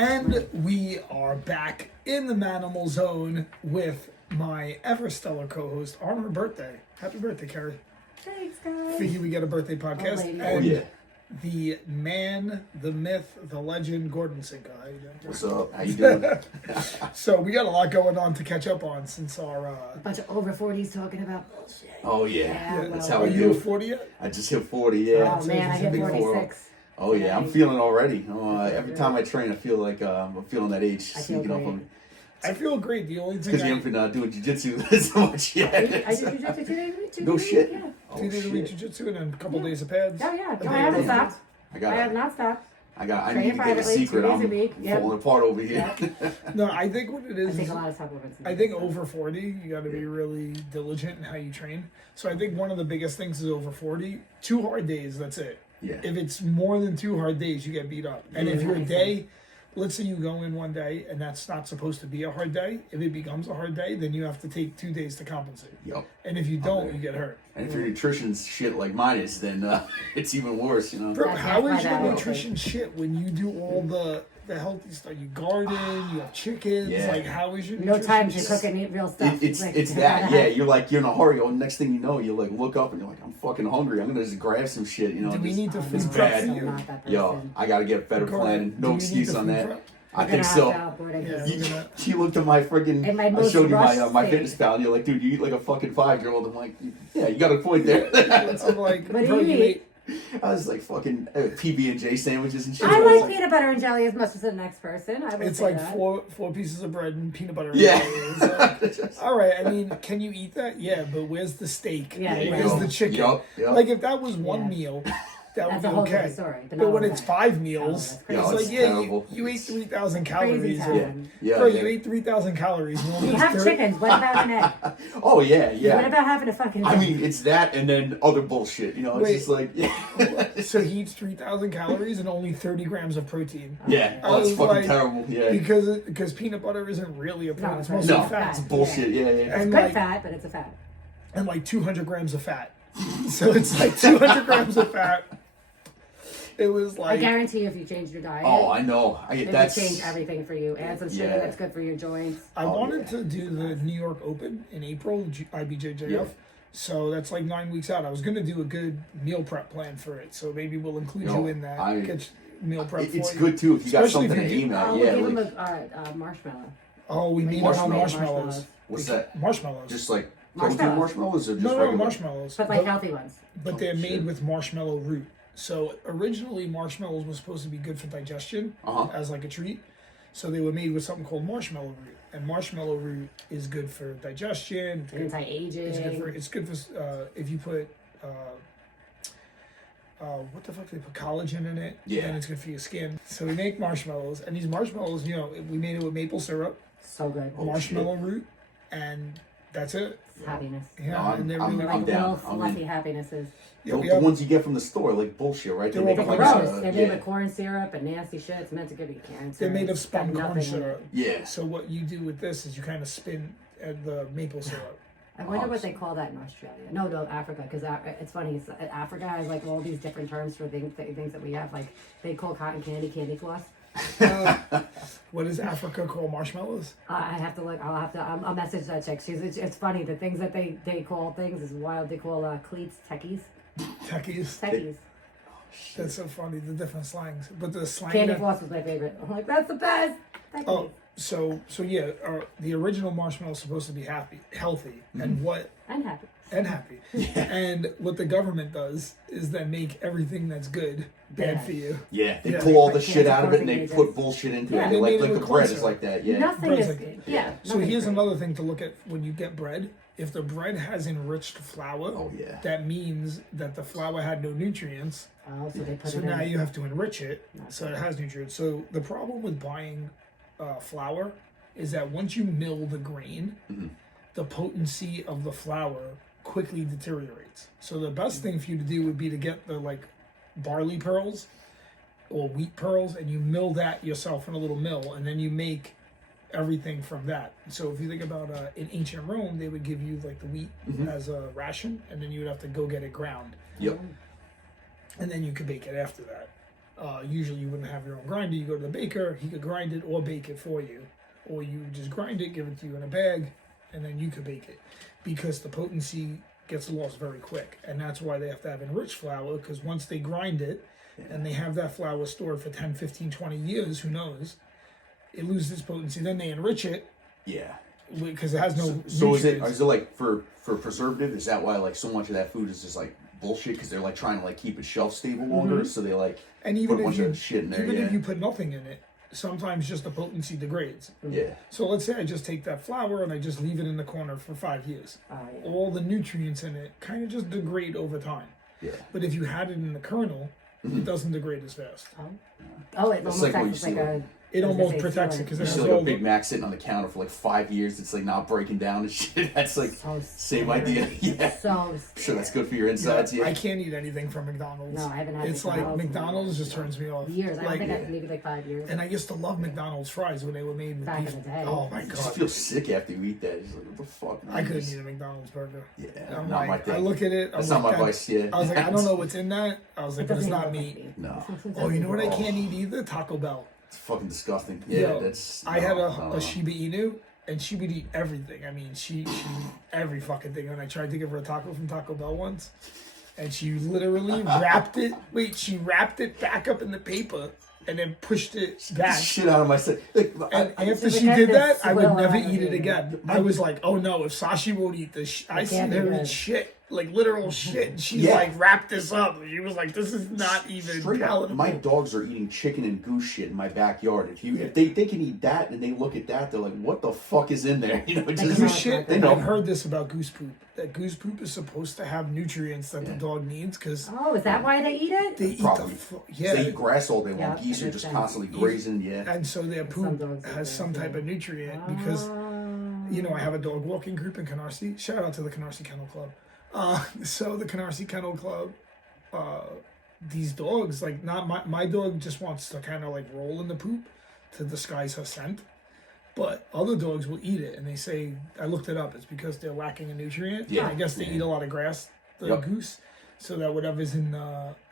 And we are back in the Manimal Zone with my ever stellar co-host on her birthday. Happy birthday, Kerry. Thanks, guys. Figure we get a birthday podcast. And the man, the myth, the legend, Gordon Cinco. How you doing? What's up? How you doing? So we got a lot going on to catch up on since our... A bunch of over 40s talking about bullshit. Oh, yeah. That's how Are we you do. 40 yet? I just hit 40, yeah. Oh, man, I hit 46. Oh, yeah. I'm feeling it already. Every time I train, I feel like I'm feeling that age sneaking up on me. I feel great. The only thing because you haven't been doing jiu-jitsu so much yet. I did jiu-jitsu 2 days a week. No shit. Yeah. 2 days a week jiu-jitsu and then a couple days of pads. Oh, yeah. No, I haven't stopped. I have not stopped. I need to get a secret. I'm falling apart over here. No, I think what it is. I take a lot of supplements. I think over 40, you got to be really diligent in how you train. So I think one of the biggest things is over 40, 2 hard days, that's it. Yeah. If it's more than 2 hard days, you get beat up. And if your day, let's say you go in one day and that's not supposed to be a hard day, if it becomes a hard day, then you have to take 2 days to compensate. Yep. And if you don't, you get hurt. And if your nutrition's shit like mine is, then it's even worse, you know? Bro, how is your nutrition shit when you do all the healthy stuff? You garden, you have chickens. Like, how is your nutrition? No time to cook and eat real stuff. It's that, yeah. You're in a hurry. Oh, next thing you know, you look up and you're like, I'm fucking hungry. I'm gonna just grab some shit, you know. Do we need to food prep for you? Yo, I gotta get a better plan. No excuse on that. I think so. You looked at my freaking. I showed you my fitness pal, and you're like, dude, you eat like a fucking 5-year-old. I'm like, yeah, you got a point there. I'm like, what do you eat? I was like fucking PB&J sandwiches and shit. I like peanut butter and jelly as much as the next person. It's like four pieces of bread and peanut butter and jelly. All right, I mean, can you eat that? Yeah, but where's the steak? Yeah, where's the chicken? Yep. Like if that was one meal, that would be okay. Story, but when it's 5 meals, it's like, you ate 3,000 calories. Bro, you ate 3,000 calories. You have chickens. What about an egg? Oh, yeah. What about having a fucking egg? I mean, it's that and then other bullshit. You know, it's just like... So he eats 3,000 calories and only 30 grams of protein. Yeah, that's fucking terrible. Yeah, because peanut butter isn't really a protein. It's mostly fat. It's bullshit. Yeah. It's good fat, but it's a fat. And like 200 grams of fat. So it's like 200 grams of fat. It was like... I guarantee if you changed your diet... Oh, I know. It would change everything for you. Add some sugar that's good for your joints. I wanted to do the New York Open in April, IBJJF. Yeah. So that's like 9 weeks out. I was going to do a good meal prep plan for it. So maybe we'll include you in that. Meal prep It's good too if you got something to aim at. Yeah, give them a marshmallow. Oh, we need marshmallows. What's that? Marshmallows. Just like marshmallows or just no, marshmallows. But like healthy ones. But they're made with marshmallow root. So originally marshmallows were supposed to be good for digestion as like a treat. So they were made with something called marshmallow root. And marshmallow root is good for digestion. Anti-aging. It's good for if you put what the fuck they put collagen in it. Yeah. And it's good for your skin. So we make marshmallows, and these marshmallows, you know, we made it with maple syrup. So good. Marshmallow root, and that's it. Happiness. Yeah, and they're really like little fluffy happinesses. The ones you get from the store, like bullshit, right? They're gross. They're made with corn syrup and nasty shit. It's meant to give you cancer. They're made of spun corn syrup. Yeah. So what you do with this is you kind of spin the maple syrup. I wonder what they call that in Australia. No, Africa, because it's funny. Africa has like all these different terms for things that we have. Like they call cotton candy floss. What does Africa call marshmallows? I have to look. I'll message that chick. It's funny. The things that they call things is wild. They call cleats techies. Techies. That's so funny. The different slangs, but the slang. Candy floss was my favorite. I'm like, that's the best. Techies. Oh, so yeah. The original marshmallow is supposed to be healthy, and what? And happy. Yeah. And what the government does is then make everything that's good bad for you. Yeah, they pull all the shit out of it and they put bullshit into it. Like the bread is like that. Yeah, nothing is good. Yeah. So here's another thing to look at when you get bread. If the bread has enriched flour, that means that the flour had no nutrients. Oh, so they put it in. Now you have to enrich it so it has nutrients. So the problem with buying flour is that once you mill the grain, the potency of the flour quickly deteriorates. So the best thing for you to do would be to get the like barley pearls or wheat pearls, and you mill that yourself in a little mill, and then you make everything from that. So if you think about in ancient Rome, they would give you like the wheat as a ration, and then you would have to go get it ground. Yep. And then you could bake it after that. Usually you wouldn't have your own grinder. You go to the baker, he could grind it or bake it for you. Or you just grind it, give it to you in a bag, and then you could bake it. Because the potency gets lost very quick. And that's why they have to have enriched flour, because once they grind it, and they have that flour stored for 10, 15, 20 years, who knows, it loses its potency. Then they enrich it. Yeah. Because it has no So is it like for preservative? Is that why like so much of that food is just like bullshit? Because they're like trying to like keep it shelf stable longer, so they like and even put a bunch of shit in there. Even if you put nothing in it, sometimes just the potency degrades. Yeah. So let's say I just take that flour and I just leave it in the corner for 5 years. All the nutrients in it kind of just degrade over time. Yeah. But if you had it in the kernel, it doesn't degrade as fast. Oh, it almost acts like a... It almost protects it because you see like a Big Mac sitting on the counter for like 5 years. It's like not breaking down and shit. That's like so same idea. Yeah. So sure, that's good for your insides. Yeah. I can't eat anything from McDonald's. No, I haven't had It's like McDonald's just turns me off. Years. I don't think I maybe like 5 years. And I used to love McDonald's fries when they were made with Back beef. in the day. Oh my You god. just feel sick after you eat that. It's like, what the fuck? Man? I couldn't eat a McDonald's burger. Yeah, I'm not like, my thing. I look at it. That's not my vice. Yeah. I was like, I don't know what's in that. I was like, but it's doesn't not even meat. look No. Oh, you know what I can't eat either? Taco Bell. It's fucking disgusting. Yeah, Yo, that's. I had a Shiba Inu, and she would eat everything. I mean, she every fucking thing. And I tried to give her a taco from Taco Bell once, and she literally wrapped it. Wait, she wrapped it back up in the paper and then pushed it back. Shit out of my set. Like, And after she did that, I would never eat it again. I was like, oh no, if Sashi won't eat this, I see her eat shit. Like literal shit. And she's like, wrap this up. She was like, this is not even palatable. My dogs are eating chicken and goose shit in my backyard. If they can eat that and they look at that, they're like, what the fuck is in there? You know, just goose shit. I've heard this about goose poop. That goose poop is supposed to have nutrients that the dog needs. Because is that why they eat it? They eat probably. They eat grass all day long. Geese are just sense. constantly grazing. Yeah. And so their poop has some type of nutrient because, you know, I have a dog walking group in Canarsie. Shout out to the Canarsie Kennel Club. So the Canarsie Kennel Club, these dogs, like not my dog just wants to kind of like roll in the poop to disguise her scent, but other dogs will eat it, and they say, I looked it up, it's because they're lacking a nutrient. I guess they eat a lot of grass, the goose, so that whatever's in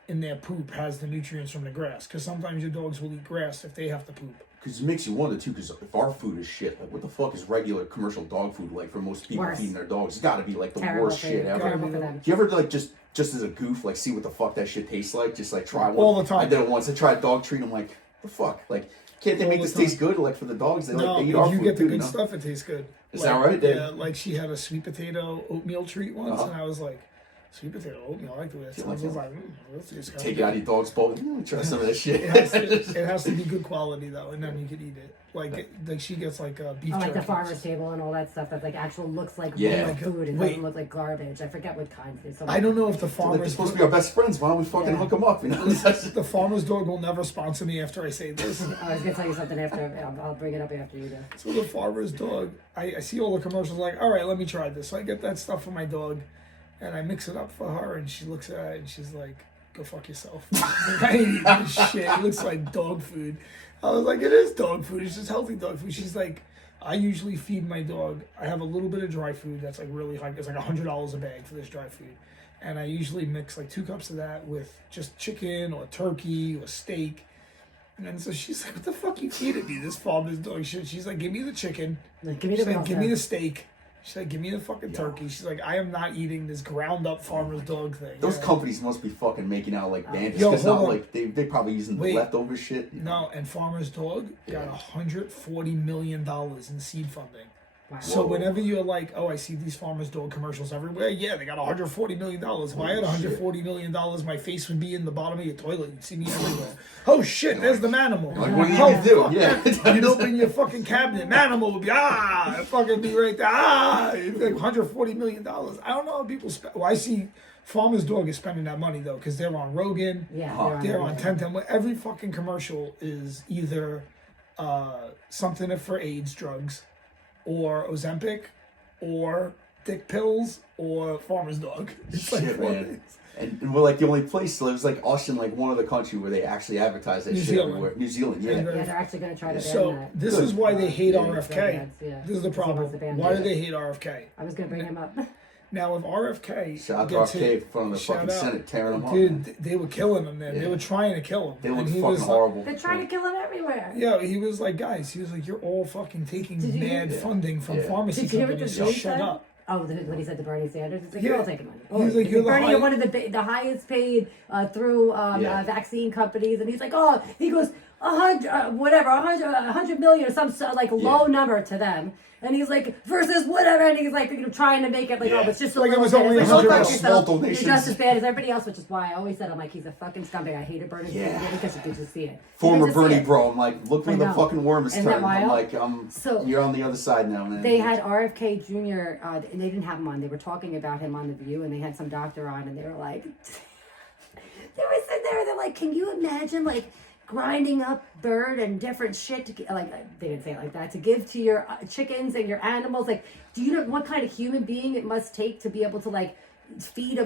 their poop has the nutrients from the grass, because sometimes your dogs will eat grass if they have to poop. Because it makes you wonder too. Because if our food is shit, like what the fuck is regular commercial dog food like for most people feeding their dogs? It's got to be like the worst shit ever. Do you ever like just as a goof like see what the fuck that shit tastes like? Just like try one. All the time. I did it once. I tried dog treat. I'm like, the fuck, like can't they make this taste good? Like for the dogs, they eat our food. If you get the too, good stuff, it tastes good. Is that right? Yeah, like she had a sweet potato oatmeal treat once, and I was like, sweet potato oatmeal, I like the way that sounds. I was like, that's disgusting. Take it out of your dog's bowl. Try some of that shit. It has to be good quality though, and then you could eat it. Like she gets like beef jerky. Like the farmer's table and all that stuff that like actual looks like real food and doesn't look like garbage. I forget what kinds. I don't know if the farmer's they're supposed to be our best friends. Why don't we fucking hook them up? You know, the farmer's dog will never sponsor me after I say this. I was gonna tell you something after. I'll bring it up after you do. So the farmer's dog, I see all the commercials like, all right, let me try this. So I get that stuff for my dog, and I mix it up for her, and she looks at it and she's like, go fuck yourself. I ain't eating this shit. It looks like dog food. I was like, it is dog food. It's just healthy dog food. She's like, I usually feed my dog. I have a little bit of dry food that's like really high. It's like $100 a bag for this dry food. And I usually mix like 2 cups of that with just chicken or turkey or steak. And then so she's like, what the fuck you feeding me, this farmer's dog shit? She's like, give me the chicken. Give me the steak. She's like, give me the fucking turkey. She's like, I am not eating this ground up farmer's dog thing. Those companies must be fucking making out like bandits. Because not like they probably using the leftover shit. No, and Farmer's Dog got $140 million in seed funding. Wow. So whenever you're like, oh, I see these Farmer's Dog commercials everywhere, yeah, they got $140 million. If I had $140 million, my face would be in the bottom of your toilet. You'd see me everywhere. Oh shit, there's the Manimal. Like, what do you do? Yeah. You'd open your fucking cabinet, Manimal would be, it'd fucking be right there, it'd be like $140 million. I don't know how people spend. Well, I see Farmer's Dog is spending that money though, because they're on Rogan, they're on 1010. Every fucking commercial is either something for AIDS drugs, or Ozempic, or dick pills, or Farmer's Dog. It's shit, like man. And we're like the only place. So it was like us in like one other country where they actually advertise that shit everywhere. New Zealand, yeah. Yeah, they're actually going to try to ban that. So this is why they hate RFK. This is the problem. Why do they hate RFK? I was going to bring him up. Now, if RFK shout out to gets RFK hit, in front of the fucking Senate, tearing him up. Dude, they were killing him there. Yeah. They were trying to kill him. They look fucking was horrible. They're trying to kill him everywhere. Yeah, he was like, guys, he was like, you're all fucking taking mad funding from pharmacy Did you hear what companies. the Just dude shut said? up. Oh, what he said to Bernie Sanders? He's like, you're all taking money. He was like, you're the Bernie, you're one of the highest paid through vaccine companies, and he's like, oh, he goes, 100 million or some low number to them. And he's like, versus whatever, and he's like, trying to make it like, oh, it's just like a it was little only bit. small You're donations. just as bad as everybody else, which is why I always said, I'm like, he's a fucking scumbag. I hated Bernie Sanders because you could just see it. Former Bernie bro, I'm like, look where the fucking worm is Isn't turned. that I'm wild? like, So you're on the other side now, man. they had RFK Jr. And they didn't have him on. They were talking about him on The View, and they had some doctor on, and they were like, they were sitting there, they're like, can you imagine like grinding up bird and different shit to they didn't say it like that, to give to your chickens and your animals? Like, do you know what kind of human being it must take to be able to like feed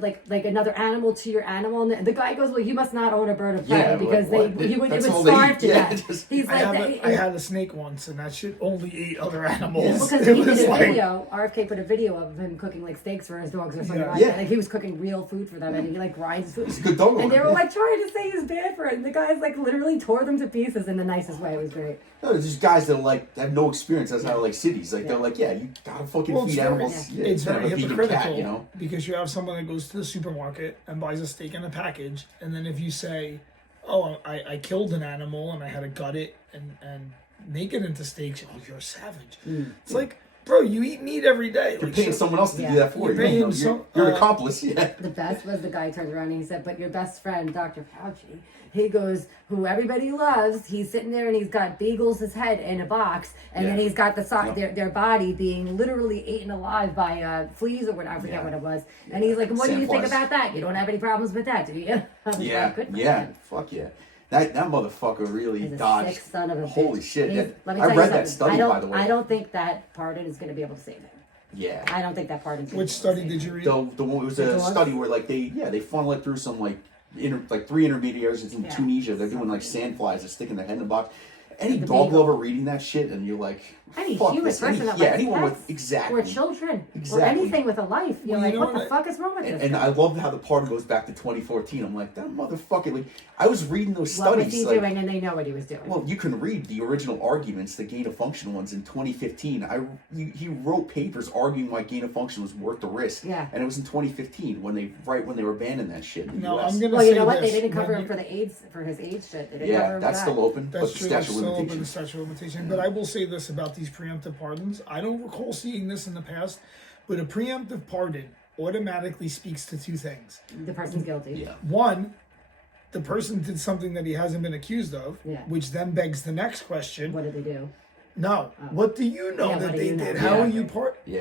like another animal to your animal? And the guy goes, well, you must not own a bird of prey because it would starve to death. He's like, I had a snake once, and that shit only ate other animals. Well, because he did a video. RFK put a video of him cooking like steaks for his dogs or something like that. Like he was cooking real food for them, and he like grinds food. It's a good dog. And they were like trying to say he's bad for it, and the guys like literally tore them to pieces in the nicest way. It was great. No, there's just guys that are like have no experience as how like cities. Like they're like, you gotta fucking feed animals. Yeah, it's very hypocritical, cat, you know? Because you have someone that goes to the supermarket and buys a steak in a package, and then if you say, oh, I killed an animal and I had to gut it and make it into steaks, you're a savage. It's like, bro, you eat meat every day. You're paying someone else to do that for you. You're an accomplice, The best was the guy turned around and he said, but your best friend, Dr. Fauci, he goes, who everybody loves, he's sitting there and he's got Beagles' his head in a box, and then he's got their body being literally eaten alive by fleas or whatever, I forget what it was. And he's like, what do you think about that? You don't have any problems with that, do you? Fuck yeah. That motherfucker really dodged. Sick son of a Holy bitch. shit. I read that study, by the way. I don't think that pardon is going to be able to save him. Yeah. I don't think that pardon is going Which study did you read? The one, it was a study where like they funnel it through some like 3 intermediaries in Tunisia. They're doing like sandflies. They're sticking their head in the box. Any dog lover reading that shit, and you're like, any fuck human this. person Anyone pets, with exactly or children or anything with a life. You're like, what the fuck is wrong with this? And I love how the pardon goes back to 2014. I'm like, that motherfucker. Like, I was reading those studies. What was he doing? And they know what he was doing. Well, you can read the original arguments, the gain of function ones in 2015. He wrote papers arguing why gain of function was worth the risk. Yeah. And it was in 202015 when they were banning that shit in the US. I'm gonna well, say you know what? this. They didn't cover him for his AIDS shit. They didn't cover him that's for that. still open. That's but true. the That's statute of still open, the limitations. statute of limitation. But I will say this about these preemptive pardons. I don't recall seeing this in the past, but a preemptive pardon automatically speaks to two things. The person's guilty. Yeah. One, the person did something that he hasn't been accused of, Yeah. which then begs the next question. What did they do? No. What do you know that they did? know? How Yeah. are you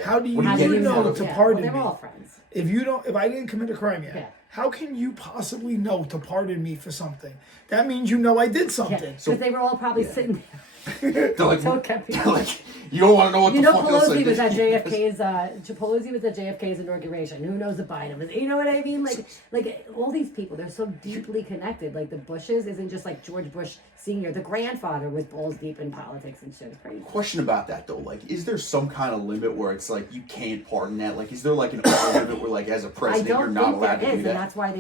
How do you What do you know know? to Yeah. pardon Well, me? they're all friends. If I didn't commit a crime yet, Yeah. how can you possibly know to pardon me for something? That means you know I did something. Because they were all probably sitting there. They're like, So kept they're like, you don't want to know what You the know, fuck else I Pelosi did. was at JFK's inauguration. Who knows the Biden was? You know what I mean? Like all these people, they're so deeply connected. Like the Bushes isn't just like George Bush Sr. The grandfather was balls deep in politics and shit. It's crazy. Question about that though, like, is there some kind of limit where it's like you can't pardon that? Like, is there like an upper limit where, like, as a I president, don't you're not think allowed there to is, do and that? that's why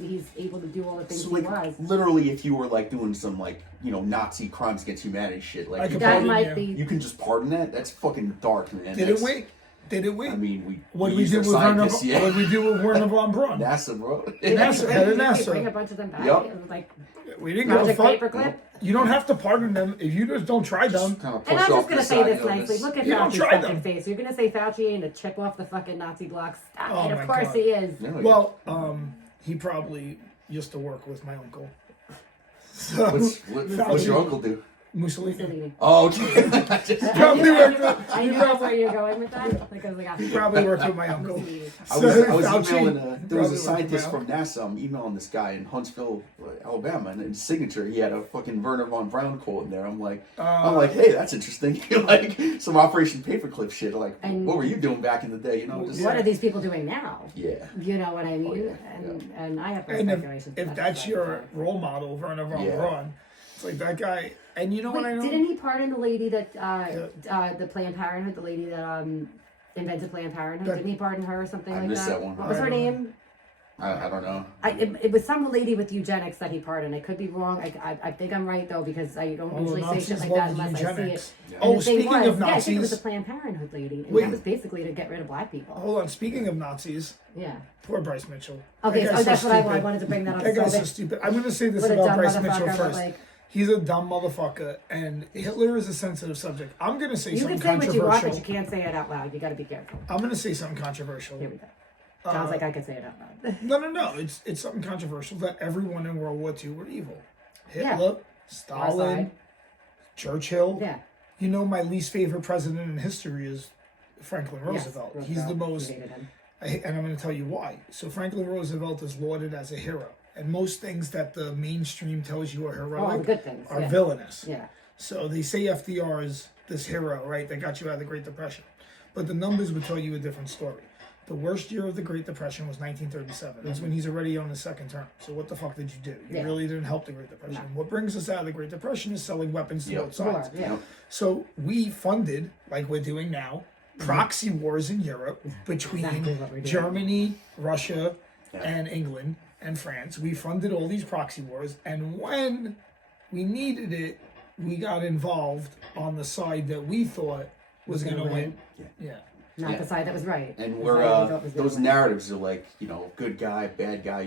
he's able to do all the things So, he like, was. literally, if you were like doing some like Nazi crimes against humanity shit, like That might be. you can just pardon that. That's fucking dark, man. Did it wait? Did it wait? I mean, what did we we do use with our Werner? scientists, yeah. What did we do with Werner von Braun? NASA, bro. NASA, head of Did they bring a NASA. bunch of them back? Yep. It was like We didn't go Project fuck. Paperclip. You don't have to pardon them if you just don't try them. Kind of And push I'm off just gonna the say side, this you know, nicely. Look at You don't Fauci's try fucking them. face. You're gonna say Fauci ain't to check off the fucking Nazi blocks. Stop Oh it. Of my course God. he is. Yeah, Well, he probably used to work with my uncle. So, what's your uncle do? Mussolini. Mussolini. Oh, okay. Probably worked with. I knew that's where you're going with that. Like I was like, He probably worked with my uncle. I was Fauci emailing. There was a probably scientist worked from NASA. I'm emailing this guy in Huntsville, Alabama, and in his signature he had a fucking Werner von Braun quote in there. I'm like, hey, that's interesting. Like some Operation Paperclip shit. Like, And- what were you doing back in the day? You know, just what are these people doing now? yeah. You know what I mean? yeah, And I have no And speculation. if that's your role model, Werner von Braun, it's like that guy. And you know what I know? Didn't he pardon the lady that the Planned Parenthood, the lady that invented Planned Parenthood. That- Didn't he pardon her or something I like missed that one. What was her name? I don't know. It was some lady with eugenics that he pardoned. I could be wrong. I think I'm right though because I don't usually say shit like that unless I see it. Yeah. And Oh, the thing speaking was, of Nazis, I think it was a Planned Parenthood lady, and Wait. that was basically to get rid of black people. hold on. Speaking of Nazis, Yeah. poor Bryce Mitchell. Okay, That so guy's that's what I stupid. wanted to bring that up. That guy's so so stupid. I'm going to say this what a about dumb Bryce Mitchell motherfucker, but, first. like, He's a dumb motherfucker, and Hitler is a sensitive subject. I'm going to say you something can say what you want, but controversial. you can't say it out loud. You got to be careful. I'm going to say something controversial. Here we go. Sounds like I could say it out loud. No. It's something controversial that everyone in World War II were evil. Hitler, Yeah. Stalin, Churchill. Yeah. You know, my least favorite president in history is Franklin Yes, Roosevelt. He's the most, You hated him. and I'm going to tell you why. So Franklin Roosevelt is lauded as a hero, and most things that the mainstream tells you are All the heroic good things. are Yeah. villainous. Yeah. So they say FDR is this hero, right, that got you out of the Great Depression. But the numbers would tell you a different story. The worst year of the Great Depression was 1937. That's when he's already on his second term. So what the fuck did you do? You Yeah. really didn't help the Great Depression. No. What brings us out of the Great Depression is selling weapons to Yep. both sides. War, yeah. So we funded, like we're doing now, proxy wars in Europe between Exactly what we're doing. Germany, Russia, Yeah. and England and France. We funded all these proxy wars, and when we needed it, we got involved on the side that we thought was going to win. Yeah. Not Yeah. the side that was right. And The we're side we thought was those gonna win. narratives are like, you know, good guy, bad guy.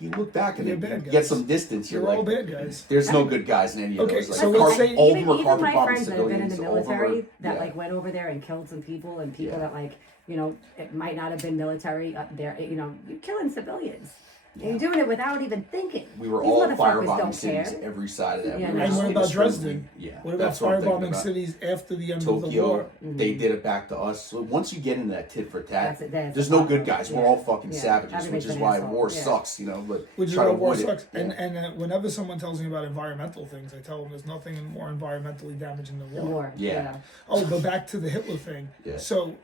You look back and They're you bad get guys. some distance. You're You're all like, bad guys. there's no good guys in any of Okay, those. Like, so let's say all of them are even carpet my bombing friends that have been in the civilians. All of them are- military that yeah. like went over there and killed some people and people Yeah. that like it might not have been military up there. You're killing civilians. And you're doing it without even thinking. We were These all motherfuckers firebombing don't cities care. every side of that. Yeah, We were no. And just what in a about string- Dresden? Yeah, What about that's what I'm thinking firebombing about. cities after the end of the Tokyo, war? they did it back to us. So once you get into that tit for tat, That's it, that's there's the no good problem. guys. Yeah. We're all fucking Yeah. savages, which Everybody's is an why asshole. war Yeah. sucks, But Which is try why to war avoid sucks. it. And whenever someone tells me about environmental things, I tell them there's nothing more environmentally damaging than The war. war. Yeah. Oh, but back to the Hitler thing. Yeah. So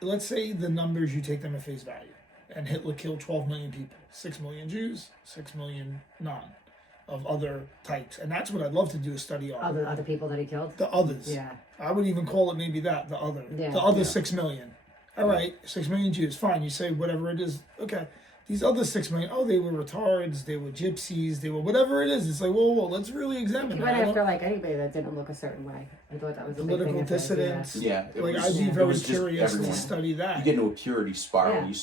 let's say the numbers, you take them at face value. And Hitler killed 12 million people. 6 million Jews, 6 million non of other types. And that's what I'd love to do a study on. Other people that he killed. The others. Yeah. I would even call it maybe that, the other. Yeah. The other Yeah. 6 million. All right, 6 million Jews. Fine, you say whatever it is. Okay. These other 6 million, oh, they were retards, they were gypsies, they were whatever it is. It's like, whoa, let's really examine He that. went I don't- after like anybody that didn't look a certain way. I thought that was a big Political thing at first, yeah. dissidents. Yeah, it Like, was- I'd be it very was just curious to everyone. study that. You get into a purity spiral. Yeah. You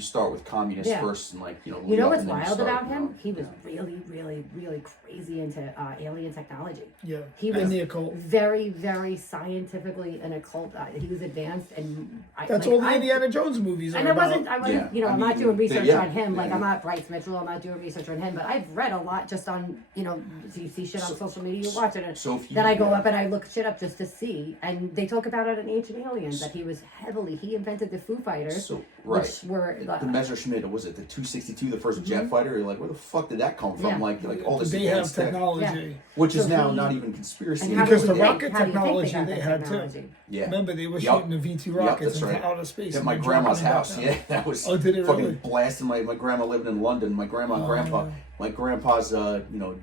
start with communists Yeah. first, and lead You know up, what's and then you wild start, about you him? know, He was really, really, really crazy into alien technology. Yeah. He and was the occult. very, very scientifically an occult. He was advanced, and That's all the Indiana Jones movies are And I about. wasn't, Yeah, I'm I not mean, doing research yeah, on him. Like, yeah. I'm not Bryce Mitchell. I'm not doing research on him. But I've read a lot just on, so you see shit on social media, you watch it. And So if you- then I go yeah. up and I look shit up just to see. And they talk about it in Ancient Aliens that he invented the Foo Fighters, So right, which were the Messerschmitt, was it the 262, the first jet fighter? You're like, where the fuck did that come from? Yeah. Like all this they have advanced tech, technology. which is So now he- not even conspiracy. and how Because do the you think- rocket how do you think technology got they that had too. technology? Yeah. Remember, they were Yep. shooting the V2 Yep, rockets that's into right. outer space. At and my then grandma's dropping them house, back yeah, down. that was Oh, did it fucking really? blasting. My grandma lived in London. My grandma and grandpa, yeah. my grandpa's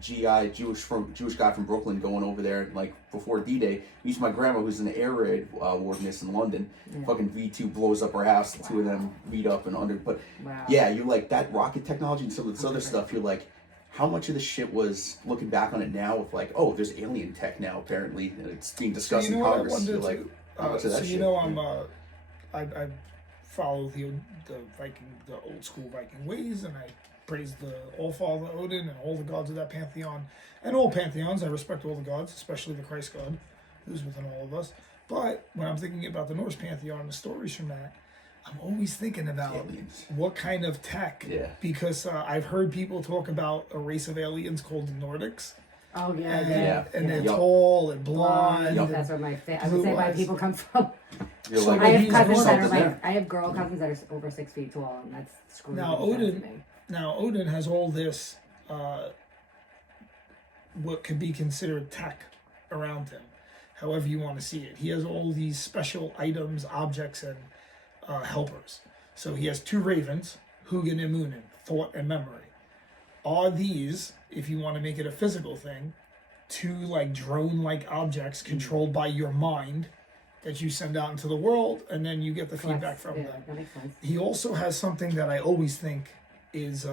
GI Jewish guy from Brooklyn going over there like before D-Day. We used my grandma who's in the air raid wardness in London. Yeah. Fucking V2 blows up her house. The two of them meet up and under. But Wow. yeah, you're like that rocket technology and some of this other stuff. You're like, how much of the shit was looking back on it now with like, oh, there's alien tech now apparently, and it's being discussed you in know what I Congress. wonder You're like, too? how much of that So shit? you know, I follow the old school Viking ways, and I praise the All-Father Odin and all the gods of that pantheon, and all pantheons. I respect all the gods, especially the Christ God, who's within all of us. But when I'm thinking about the Norse pantheon and the stories from that, I'm always thinking about Aliens. what kind of tech. Yeah. Because I've heard people talk about a race of aliens called the Nordics. Oh, yeah. And, Yeah. and they're Yup. tall and blonde. Blonde. and That's where I would say blue my eyes. people come from. You're So like, I have he's cousins that are something like, I have girl cousins that are over 6 feet tall, and that's screwing Now, the shit out of Odin- me. Now, Odin has all this, what could be considered tech around him, however you want to see it. He has all these special items, objects, and helpers. So he has 2 ravens, Hugin and Munin, thought and memory. Are these, if you want to make it a physical thing, 2 like drone-like objects controlled by your mind that you send out into the world, and then you get the feedback from them. That makes sense. He also has something that I always think is,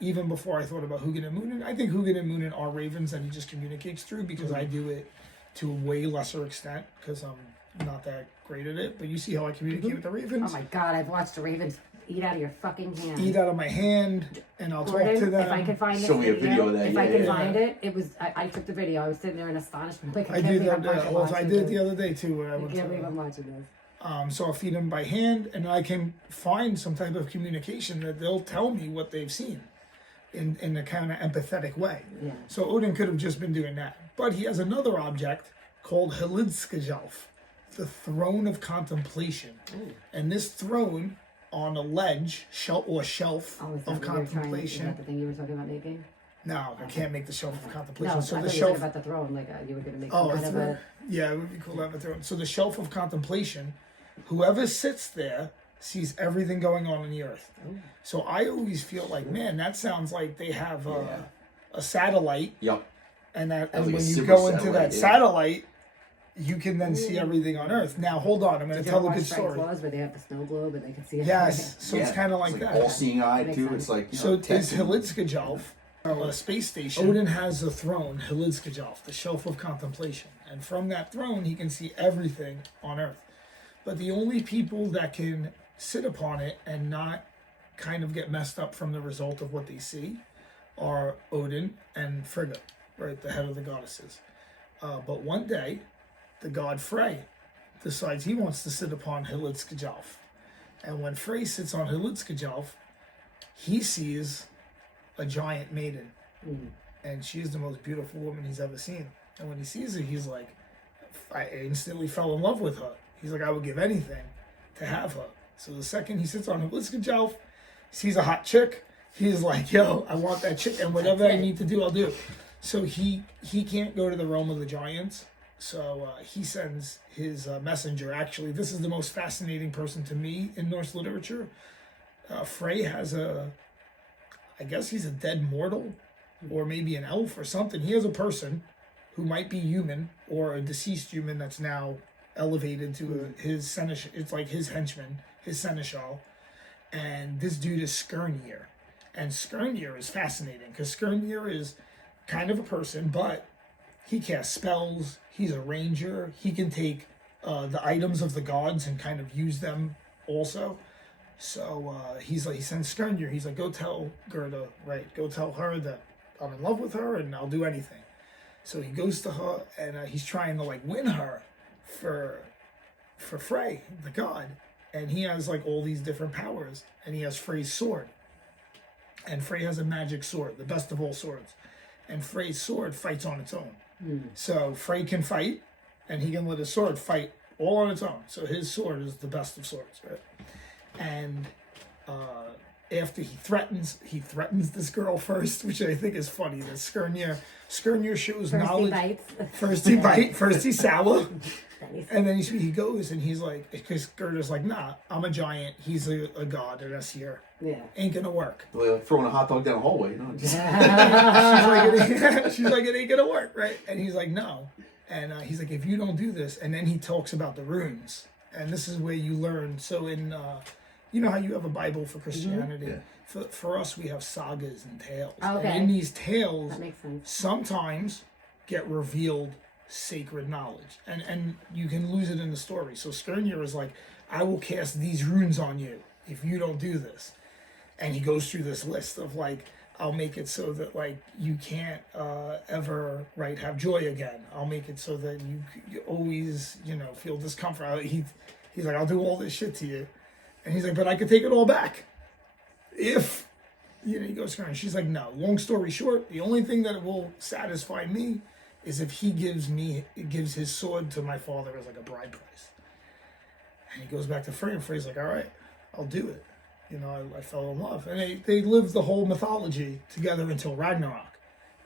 even before I thought about Hugin and Munin, I think Hugin and Munin are ravens that he just communicates through, because I do it to a way lesser extent because I'm not that great at it. But you see how I communicate with the ravens? Oh my God, I've watched the ravens eat out of your fucking hand. Eat out of my hand, and I'll talk to them. If I can find Show me a video of that. If I can find it, it was. I took the video. I was sitting there in astonishment. Like, I do that. I did it the other day too. When I can't believe I'm watching this. So I'll feed them by hand, and I can find some type of communication that they'll tell me what they've seen in a kind of empathetic way. Yeah. So Odin could have just been doing that. But he has another object called Helidskajalf, the throne of contemplation. Ooh. And this throne on a ledge, shelf of contemplation. Is that the thing you were talking about making? No, I can't make the shelf of contemplation. No, so I the thought you shelf. were about the throne, like you were going to make. Oh, kind of a. Yeah, it would be cool to have a throne. So the shelf of contemplation, whoever sits there sees everything going on in the earth. Ooh. So I always feel like, man, that sounds like they have a satellite. Yep. And Like when a you super go into satellite, that satellite, you can then see everything on Earth. Now, hold on, I'm going to tell a good story. Claws where they have the snow globe and they can see it. Yes, so it's kind of like it's that. All-seeing eye Makes too. sense. It's like So is Helidskajalf, a space station. Odin has a throne, Helidskajalf, the shelf of contemplation. And from that throne, he can see everything on Earth. But the only people that can sit upon it and not kind of get messed up from the result of what they see are Odin and Frigga, right, the head of the goddesses. But one day, the god Frey decides he wants to sit upon Helidskajalf. And when Frey sits on Helidskajalf, he sees a giant maiden. And she is the most beautiful woman he's ever seen. And when he sees her, he's like, I instantly fell in love with her. He's like, I would give anything to have her. So the second he sits on Helidskajalf, sees a hot chick, he's like, yo, I want that chick, and whatever I need to do, I'll do. So he can't go to the realm of the giants. So he sends his messenger. Actually, this is the most fascinating person to me in Norse literature. Frey has I guess he's a dead mortal, or maybe an elf or something. He has a person who might be human, or a deceased human that's now elevated to his seneschal. It's like his henchman, his seneschal. And this dude is Skirnir. And Skirnir is fascinating, because Skirnir is kind of a person, but he casts spells. He's a ranger. He can take the items of the gods and kind of use them also. So he sends Skirnir. He's like, go tell Gerda, right? Go tell her that I'm in love with her and I'll do anything. So he goes to her and he's trying to like win her for Frey, the god. And he has like all these different powers. And he has Frey's sword. And Frey has a magic sword, the best of all swords. And Frey's sword fights on its own. So Frey can fight, and he can let his sword fight all on its own. So his sword is the best of swords, right? And after he threatens this girl first, which I think is funny. That Skirnir shows knowledge. First he bites. First he's sour. And then he goes and he's like, because Gerda's like, nah, I'm a giant. He's a god, and us here. Yeah. Ain't gonna work. Well, like throwing a hot dog down the hallway, you know? she's like, it ain't gonna work, right? And he's like, no. And he's like, if you don't do this, and then he talks about the runes. And this is where you learn. So in, you know how you have a Bible for Christianity? Mm-hmm. Yeah. For us, we have sagas and tales. Okay. And in these tales, that makes sense. Sometimes get revealed sacred knowledge, and you can lose it in the story. So Skirnir is like, I will cast these runes on you if you don't do this. And he goes through this list of like, I'll make it so that like you can't ever have joy again. I'll make it so that you always feel discomfort. He's like, I'll do all this shit to you, and he's like, but I could take it all back if he goes to her, and she's like, no. Long story short, the only thing that will satisfy me is if he gives his sword to my father as like a bride price. And he goes back to Frey, and Frey's like, all right, I'll do it. I fell in love. And they lived the whole mythology together until Ragnarok.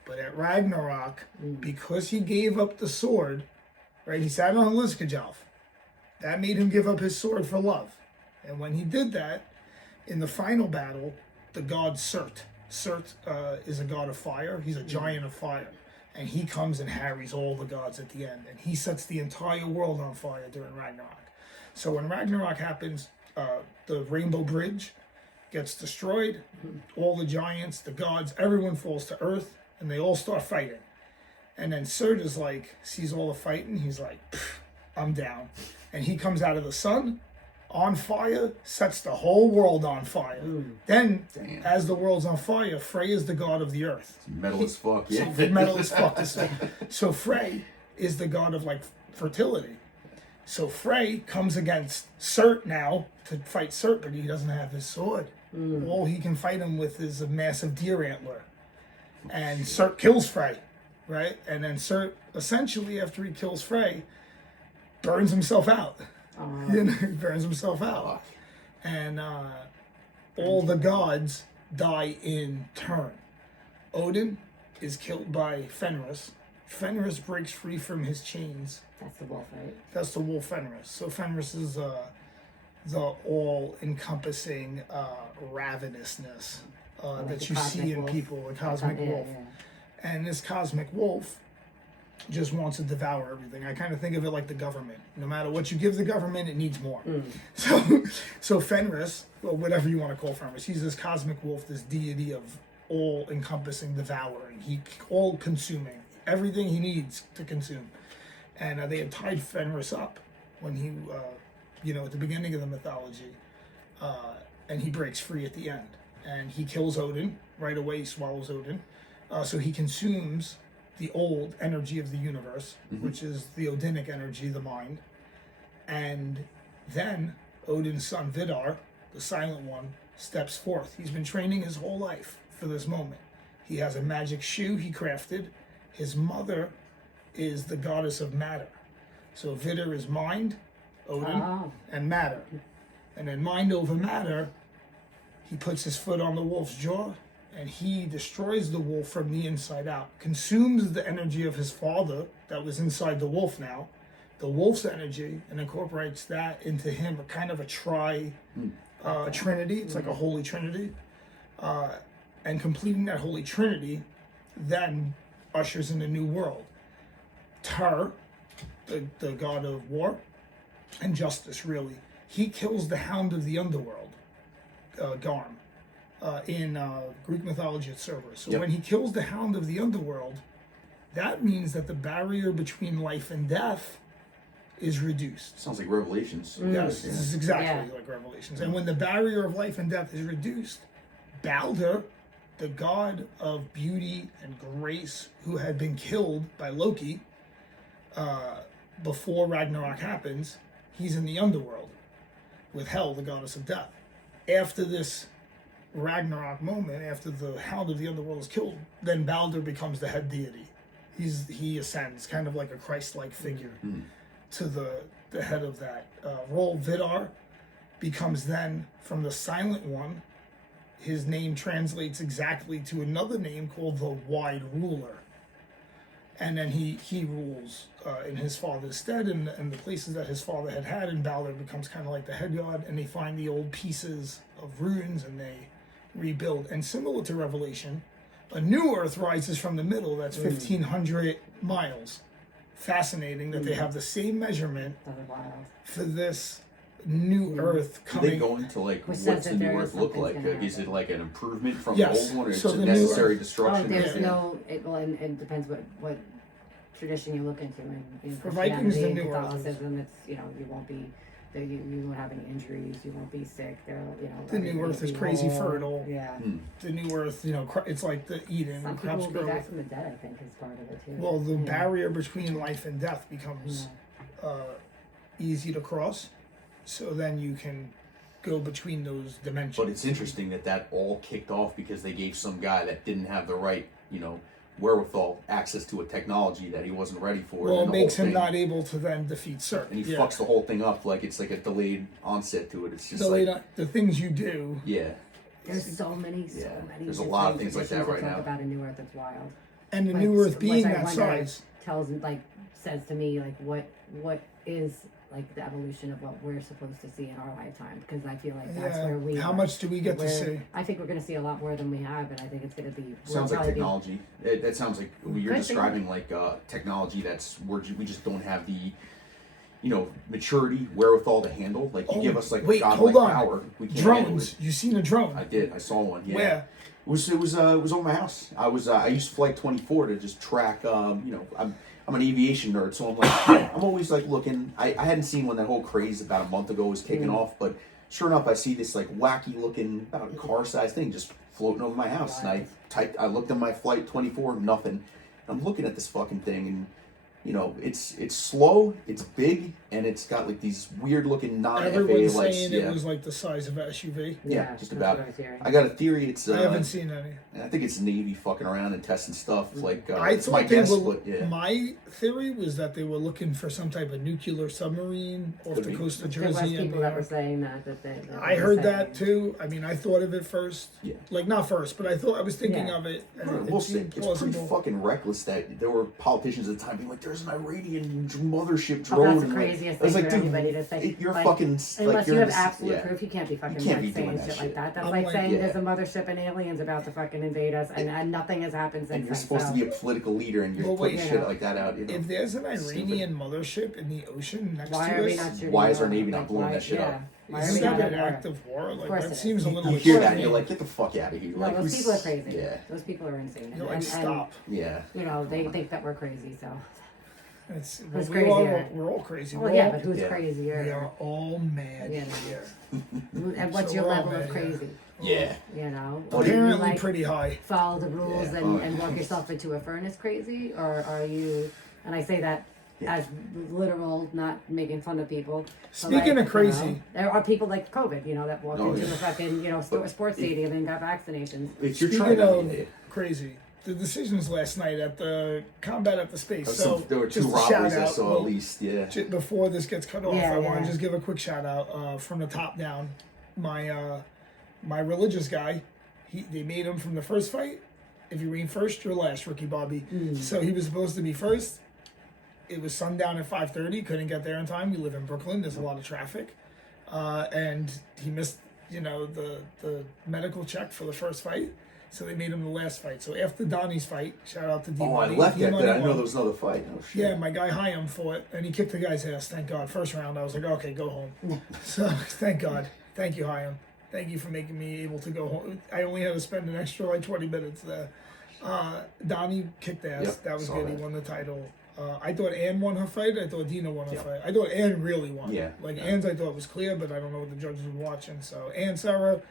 But at Ragnarok, because he gave up the sword, right, he sat on Helidskajalf. That made him give up his sword for love. And when he did that, in the final battle, the god Surt is a god of fire. He's a giant of fire. and he comes and harries all the gods at the end, and he sets the entire world on fire during Ragnarok. So when Ragnarok happens, the Rainbow Bridge gets destroyed, all the giants, the gods, everyone falls to earth, and they all start fighting. And then Surt is like, sees all the fighting, he's like, I'm down. And he comes out of the sun, on fire, sets the whole world on fire. Then, as the world's on fire, Frey is the god of the earth. Metal as fuck, yeah. Metal as fuck. So Frey is the god of, like, fertility. So Frey comes against Surt now to fight Surt, but he doesn't have his sword. All he can fight him with is a massive deer antler. And Surt kills Frey, right? And then Surt, essentially, after he kills Frey, burns himself out. He burns himself out. And all the gods die in turn. Odin is killed by Fenris. Fenris breaks free from his chains. That's the wolf, right? That's the wolf Fenris. So Fenris is the all-encompassing ravenousness that you see in people, the cosmic wolf. Yeah. And this cosmic wolf just wants to devour everything. I kind of think of it like the government. No matter what you give the government, it needs more. So Fenris, or whatever you want to call Fenris, he's this cosmic wolf, this deity of all-encompassing devouring. All-consuming. Everything he needs to consume. And they had tied Fenris up when he, at the beginning of the mythology. And he breaks free at the end. And he kills Odin. Right away, he swallows Odin. So he consumes the old energy of the universe, which is the Odinic energy, the mind. And then Odin's son Vidar, the Silent One, steps forth. He's been training his whole life for this moment. He has a magic shoe he crafted. His mother is the goddess of matter. So Vidar is mind, Odin, and matter. And then mind over matter, he puts his foot on the wolf's jaw, and he destroys the wolf from the inside out, consumes the energy of his father that was inside the wolf now, the wolf's energy, and incorporates that into him, a kind of a trinity. It's like a holy trinity. And completing that holy trinity then ushers in a new world. Tyr, the god of war and justice, really, he kills the hound of the underworld, Garm. In Greek mythology, it's Cerberus. So when he kills the hound of the underworld, that means that the barrier between life and death is reduced. Sounds like Revelations. Yes, this is exactly like Revelations. And when the barrier of life and death is reduced, Balder, the god of beauty and grace, who had been killed by Loki before Ragnarok happens, he's in the underworld with Hel, the goddess of death. After this Ragnarok moment, after the hound of the underworld is killed, then Balder becomes the head deity. He ascends, kind of like a Christ-like figure, to the head of that role. Vidar becomes then, from the Silent One, his name translates exactly to another name called the Wide Ruler. And then he rules in his father's stead and the places that his father had, and Balder becomes kind of like the head god, and they find the old pieces of runes and they rebuild. And similar to Revelation, a new Earth rises from the middle that's 1,500 miles. Fascinating that they have the same measurement for this new Earth coming. Do they go into like what's the new Earth look like? Is it like an improvement from the old one, or is it necessary destruction? There's no. It depends what tradition you look into. In for Vikings, the new Catholicism, it's you won't be. You won't have any injuries. You won't be sick. The new Earth is crazy fertile. Yeah. The new Earth, it's like the Eden. Some people will be back from the dead. I think is part of it too. Well, the barrier between life and death becomes easy to cross. So then you can go between those dimensions. But it's interesting that all kicked off because they gave some guy that didn't have the right, wherewithal, access to a technology that he wasn't ready for. Well, it makes him not able to then defeat Surt. And he fucks the whole thing up like it's like a delayed onset to it. It's just the things you do. Yeah. There's so many. There's a lot of things like that right now. About a new Earth that's wild. And the new Earth being that size tells says to me like what is like the evolution of what we're supposed to see in our lifetime, because I feel like that's where we how much do we get to see? I think we're going to see a lot more than we have, and I think it's going to be sounds like technology. That sounds like you're describing like technology that's where we just don't have the maturity, wherewithal to handle. Like you give us like godlike power, we can't drones. You seen a drone? I did. I saw one. Yeah. Where? It was over my house. I used Flight 24 to just track. I'm an aviation nerd, so I'm like I'm always like looking. I hadn't seen when that whole craze about a month ago was kicking off, but sure enough, I see this like wacky looking about a car sized thing just floating over my house, and I looked at my Flight 24, nothing. I'm looking at this fucking thing, and it's slow, it's big, and it's got like these weird looking non-FAA Everyone's lights. saying it was like the size of an SUV. Yeah, just about. I got a theory. It's I haven't seen any. I think it's Navy fucking around and testing stuff. Like I it's my guess, but yeah. My theory was that they were looking for some type of nuclear submarine off the coast of Jersey. There was people that were saying that I heard that too. I mean, I thought of it first. Yeah. Like not first, but I was thinking of it. And We'll see. It's pretty fucking reckless that there were politicians at the time being like, "There's an Iranian mothership drone." That's the craziest thing for anybody to think. You're like, fucking unless you have absolute proof, you can't be fucking saying shit like that. That's like saying there's a mothership and aliens about to fucking invade us, and nothing has happened since. And you're supposed to be a political leader, and you're putting shit like that out. If there's an Iranian mothership in the ocean next to us, why is our Navy not blowing that shit up? Isn't that an act of war? Like that seems a little. You hear that, and you're like, get the fuck out of here. No, like, those people are crazy. Yeah. Those people are insane. You're like, stop. Yeah. They think that we're crazy, so. Who's crazier? We're all crazy. Well, yeah, but who's crazier? We are all mad here. And what's your level of crazy? Yeah. Apparently pretty high. Follow the rules and walk yourself into a furnace crazy? Or are you, and I say that as literal, not making fun of people. Speaking of crazy. There are people like COVID, that walked into a fucking, sports stadium and got vaccinations. Speaking of crazy. The decisions last night at the combat at the space. There were 2 robberies I saw at least, Before this gets cut off, I want to just give a quick shout out from the top down. My religious guy, they made him from the first fight. If you ain't first, you're last, Ricky Bobby. So he was supposed to be first. It was sundown at 5:30. Couldn't get there in time. We live in Brooklyn. There's a lot of traffic, and he missed the medical check for the first fight. So they made him the last fight. So after Donnie's fight, shout out to D. Oh, I left that. I didn't know there was another fight. Oh, shit. Yeah, my guy Hyam fought, and he kicked the guy's ass. Thank God. First round, I was like, okay, go home. So thank God. Thank you, Hyam. Thank you for making me able to go home. I only had to spend an extra 20 minutes there. Donnie kicked ass. Yep, that was good. He won the title. I thought Ann won her fight. I thought Dina won her fight. I thought Ann really won. Yeah. Ann's I thought was clear, but I don't know what the judges were watching. So Ann, Sarah,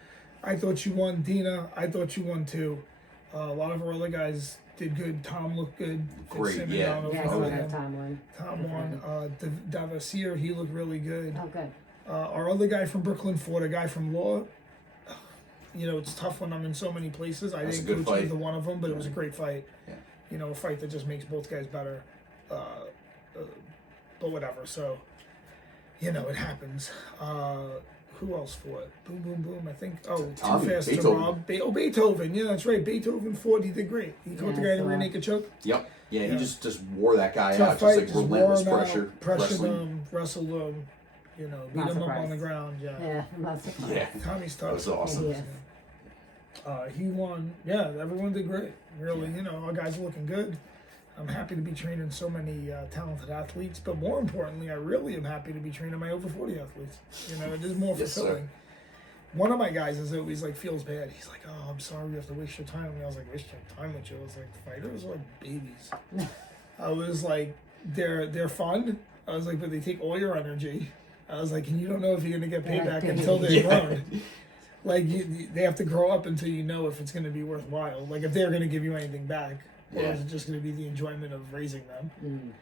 I thought you won. Dina, I thought you won too. A lot of our other guys did good. Tom looked good. Great, Tom won. Tom won. Davasir, he looked really good. Oh, good. Our other guy from Brooklyn fought a guy from Law. It's tough when I'm in so many places. I didn't coach either one of them, but it was a great fight. Yeah. A fight that just makes both guys better. But whatever. So, it happens. Who else fought? Boom, boom, boom. I think. Oh, Too Fast to Rob. Beethoven. Yeah, that's right. Beethoven fought. He did great. He caught the guy in the rear naked choke. Yep. Yeah, he just wore that guy out. Just like relentless pressure. Pressured him, wrestled him. Beat him up on the ground. Yeah. Yeah. Tommy's tough. That was awesome. Yeah. He won. Yeah, everyone did great. Really, our guys are looking good. I'm happy to be training so many talented athletes, but more importantly, I really am happy to be training my over 40 athletes. It is more fulfilling. One of my guys is always feels bad. He's like, "Oh, I'm sorry, we have to waste your time." And I was like, "Waste your time with you?" I was like, "Fighters are like babies." I was like, "They're fun." I was like, "But they take all your energy." I was like, "And you don't know if you're gonna get payback until they're grown." They have to grow up until you know if it's gonna be worthwhile. If they're gonna give you anything back. Or is it just going to be the enjoyment of raising them?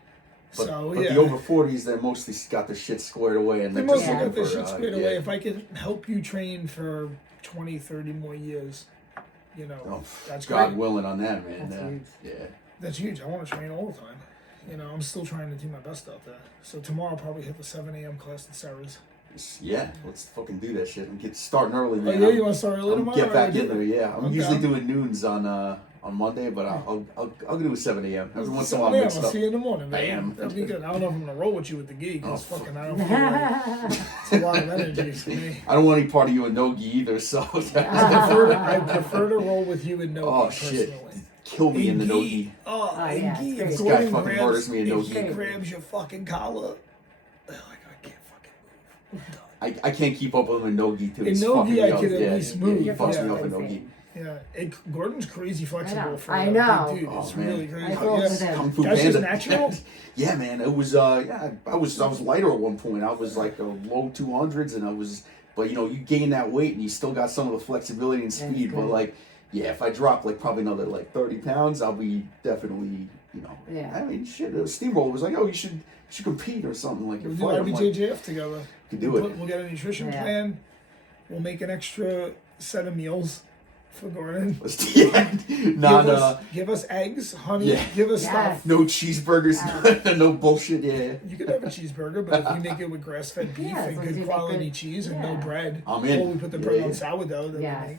But the over 40s, they mostly got their shit squared away. And they mostly got their shit squared away. If I could help you train for 20, 30 more years, that's great. God willing on that, man. That's huge. Yeah. That's huge. I want to train all the time. I'm still trying to do my best out there. So tomorrow I'll probably hit the 7 a.m. class at Sarah's. Yeah, let's fucking do that shit. I'm starting early, man. Oh, yeah, you want to start early tomorrow? Get back in there, yeah. I'm usually doing noons on on Monday, but I'll do a 7 a.m. Every once in a while, I'll mix it up. see you in the morning, man. I am. That'll be good. I don't know if I'm gonna roll with you with the gi because fucking I don't feel like it's a lot of energy for me. I don't want any part of you in no gi either, so I prefer to roll with you in no gi. Oh shit. Personally. Kill me in the no gi. Oh, yeah, gi. this This guy fucking murders me in no If gi. he grabs your fucking collar, like I can't fucking move. I'm done. I can't keep up with him in no gi too. In It's no fucking gi, me I up. could at Yeah, least move. He fucks me up in no Insane. gi. Yeah, Gordon's crazy flexible for I a know. big dude. Oh, It's man. really crazy. I feel with him. Kung Fu That's Panda. just natural? Yeah, man. It was I was lighter at one point. I was like a low 200s, and but you gain that weight and you still got some of the flexibility and speed. But like, yeah, if I drop like probably another like 30 pounds, I'll be definitely Yeah. I mean, shit. A steamroller was like, oh, you should compete or something like your We'll do fight. I'm like, IBJJF together. could do it. We'll get a nutrition Yeah. plan. We'll make an extra set of meals for Gordon. Give us eggs, honey. Yeah. Give us Yes. stuff. No cheeseburgers, no bullshit. Yeah. You could have a cheeseburger, but if you make it with grass-fed beef Yeah, as and long as you good make quality good- cheese and no yeah. bread, I'm in. or we put the Yeah, bread yeah. on sourdough that Yes. we make.